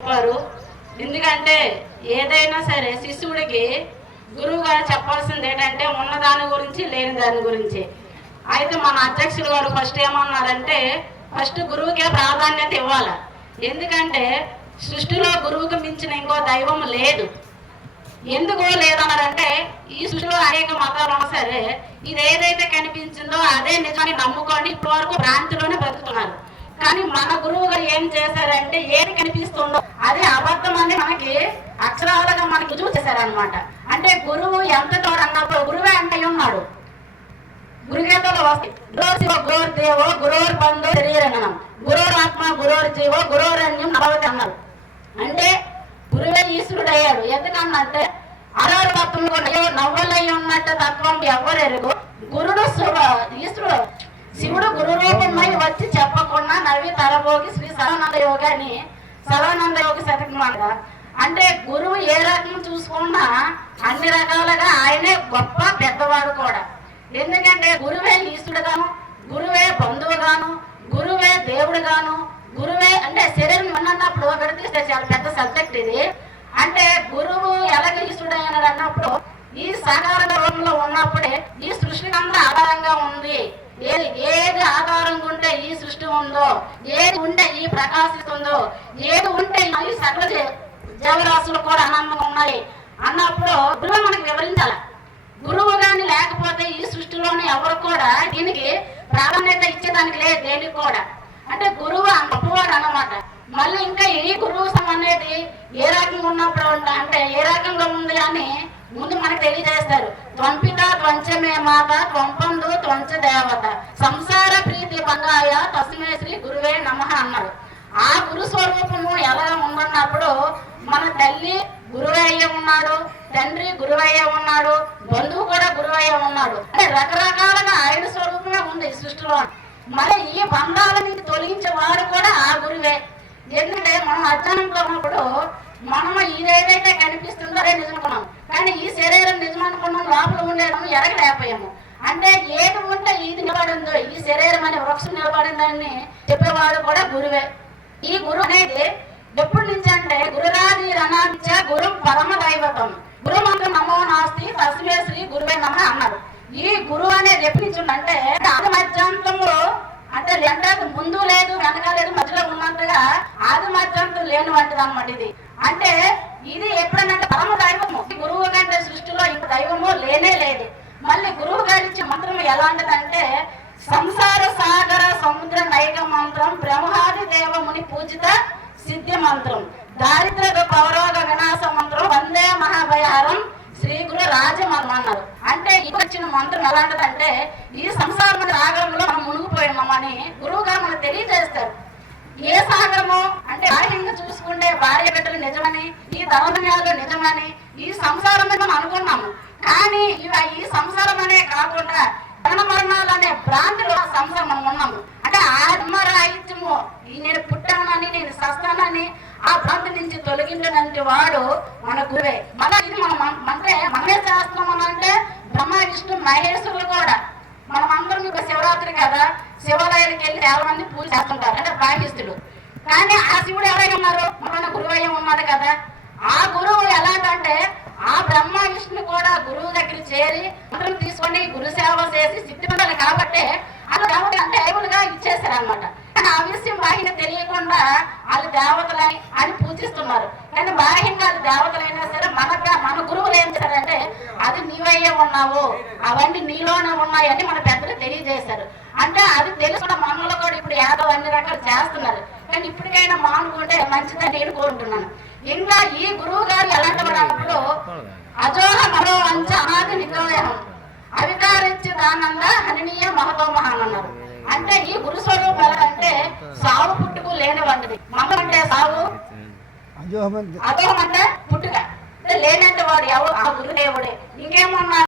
చెప్పారు. ఎందుకంటే ఏదైనా సరే శిష్యుడికి గురువు గారు చెప్పాల్సింది ఏంటంటే ఉన్న దాని గురించి లేని దాని గురించి. అయితే మన అధ్యక్షులు గారు ఫస్ట్ ఏమన్నారంటే ఫస్ట్ గురువుకే ప్రాధాన్యత ఇవ్వాలి. ఎందుకంటే సృష్టిలో గురువుకు మించిన ఇంకో దైవం లేదు. ఎందుకు లేదన్నారంటే ఈ సృష్టిలో అనేక మతాలు ఉన్నా సరే ఇది ఏదైతే కనిపించిందో అదే నిజాన్ని నమ్ముకొని ఇప్పటి వరకు భ్రాంతిలోనే బ్రతుకుతున్నారు. కానీ మన గురువు గారు ఏం చేశారంటే ఏది కనిపిస్తుందో అదే అబద్ధం అని మనకి అక్షరాలుగా మనకి రుజువు చేశారనమాట అంటే గురువు ఎంత తోడు అన్నప్పుడు గురువే అంటే ఉన్నాడు? గురుగేతలో వస్తాయి గురోర్ శివ దేవో గురోర్ బంధు శరీరంగనం గురోర్ ఆత్మ గురోర్ జీవో గురోరణ్యం నభవతి అన్నారు. అంటే గురువే ఈశ్వరుడు అయ్యాడు ఎందుకన్నంటే అరవరు భక్తులు అయ్యో నవ్వలై ఉన్నట్టు తత్వం ఎవరెరుగు గురుడు శుభ ఈశ్వరుడు శివుడు గురు రూపమై వచ్చి చెప్పకుండా యోగి శ్రీ సదానంద యోగి అని సదానంద యోగి శతకమాట అంటే గురువు ఏ రకం చూసుకున్నా అన్ని రకాలుగా ఆయనే గొప్ప పెద్దవాడు కూడా. ఎందుకంటే గురువే ఈశ్వరుడుగాను గురువే బంధువుగాను గురువే దేవుడుగాను గురువే అంటే శరీరం ఉన్నప్పుడు విడతీస్తే చాలా పెద్ద సబ్జెక్ట్ ఇది. అంటే గురువు ఎలాగ ఈశ్వరుడు అన్నప్పుడు ఈ సాకార రూపంలో ఉన్నప్పుడే ఈ సృష్టికి అంతా ఆధారంగా ఉంది. ఏది ఏది ఆధారంగా ఉందో ఏది ఉంటే ఈ ప్రకాశిస్తుందో ఏది ఉంటే ఈ సకల జీవరాశులు కూడా ఆనందంగా ఉన్నాయి. అన్నప్పుడు గురువు మనకి వివరించాలి. గురువు కానీ లేకపోతే ఈ సృష్టిలోని ఎవరు కూడా దీనికి ప్రాధాన్యత ఇచ్చేదానికి లేదు దేనికి కూడా. అంటే గురువు అంత అనమాట అన్నమాట. మళ్ళీ ఇంకా ఈ గురువు ఏ రకంగా ఉన్నప్పుడు అంటే ఏ రకంగా ఉంది అని ముందు మనకు తెలియజేస్తారు. త్వంపిత త్వంచమే మాత త్వంపందు త్వంచ దేవత. సంసార ప్రీతి బంగాయ తస్మే శ్రీ గురువే నమ అన్నారు. ఆ గురు స్వరూపము ఎలా ఉందన్నప్పుడు మన తల్లి గురువయ్య ఉన్నాడు తండ్రి గురువయ్య ఉన్నాడు బంధువు కూడా గురువయ్య ఉన్నాడు. అంటే రకరకాలుగా ఆయన స్వరూపమే ఉంది సృష్టిలో. మరి ఈ బంధాల నుంచి తొలగించే వారు కూడా ఆ గురువే. ఎందుకంటే మనం అజ్ఞానంలో ఉన్నప్పుడు మనము ఇదేదైతే కనిపిస్తుందో అదే నిజమనుకున్నాం కానీ ఈ శరీరం నిజం అనుకున్నాం లోపల ఉండేది ఎరగలేకపోయాము. అంటే ఏది ఉంటే ఇది నిలబడిందో ఈ శరీరం అనే వృక్షం నిలబడిందని చెప్పేవాడు కూడా గురువే. ఈ గురువు అనేది ఎప్పటి నుంచి అంటే గురురాది రణాంచ గురు పరమ దైవతం గురు మంత్రం నమో నాస్తి తస్మే శ్రీ గురువే నమ అన్నారు. ఈ గురువు అనేది ఎప్పటి నుంచి ఉందంటే ఆది అసలు అంటే ముందు లేదు వెనక లేదు మధ్యలో ఉన్నట్టుగా ఆది మాత్రంతో లేని వంటిది అనమాట ఇది. అంటే ఇది ఎప్పుడన్నంటే పరమ దైవము. గురువు కంటే సృష్టిలో ఇంక దైవము లేనే లేదు. మళ్ళీ గురువు గారి ఇచ్చే మంత్రం ఎలాంటిదంటే సంసార సాగర సముద్ర నైక మంత్రం బ్రహ్మాది దేవముని పూజిత సిద్ధి మంత్రం దారిద్ర పౌరోగ వినాశ మంత్రం వందే మహాభయహారం శ్రీ గురు రాజమంత్రం అన్నారు అంటే ఇప్పుడు వచ్చిన మంత్రం ఎలాంటిదంటే ఈ సంసారం రాగంలో మనం అని గురువు గారు మనకు తెలియజేస్తారు. ఏ సాగరము అంటే బాహ్యంగా చూసుకుంటే భార్య బిడ్డలు నిజమని ఈ ధనధన్యాలు నిజమని ఈ సంసారం మనం అనుకున్నాము. కానీ ఇవి ఈ సంసారం అనే కాకుండా మరణ మరణాలు అనే భ్రాంతిలో ఆ సంసారం మనం ఉన్నాము. అంటే ఆత్మరాహిత్యము ఈ నేను పుట్టానని నేను సస్తానని ఆ భ్రాంతి నుంచి తొలగించినటువంటి వాడు మన గురువే. మన ఇది మనం అంటే మనమే చేస్తున్నాం అంటే బ్రహ్మ విష్ణు మహేశ్వరులు కూడా. మనం అందరం ఇప్పుడు శివరాత్రి కదా శివాలయానికి వెళ్ళి చాలా మంది పూజ చేస్తుంటారు. అంటే భాగ్యస్తుడు కానీ ఆ శివుడు ఎవరైనా ఉన్నారు? మన గురువయ్య ఉన్నాడు కదా. ఆ గురువు ఎలాంటంటే ఆ బ్రహ్మ విష్ణు కూడా గురువు దగ్గర చేరి అందరం తీసుకొని గురు సేవ చేసి సిద్ధిపడాలి కాబట్టి అలా దేవత అంటే దేవులుగా ఇచ్చేసారు అనమాట కానీ ఆ విషయం బాహ్యంగా తెలియకుండా వాళ్ళు దేవతలని అని పూజిస్తున్నారు. కానీ బాహ్యంగా వాళ్ళు దేవతలైనా సరే మన మన గురువులు ఏం చేశారంటే నీవయ్యే ఉన్నావు. అవన్నీ నీలోనే ఉన్నాయని మన పెద్దలు తెలియజేశారు. అంటే అది తెలుసుకున్న మనలో కూడా ఇప్పుడు యాదవ్ అన్ని రకాలు చేస్తున్నారు. కానీ ఇప్పటికైనా మానుకుంటే మంచిదని నేను కోరుకుంటున్నాను. ఇంకా ఈ గురువు గారు ఎలాంటి వాడు అన్నప్పుడు అజోహ మరో వంచ అనాది నిజోహం అవికారిచ్చి దానంద హననీయ మహతో మహాన్ అన్నారు. అంటే ఈ గురు స్వరూపం ఎలా అంటే సావు పుట్టుకు లేని వంటిది మహం అంటే సావు అదోహం అంటే పుట్టుక. లేదంటే లేనంటే వాడు ఎవరు ఆ గురుదేవుడే. ఇంకేమన్నా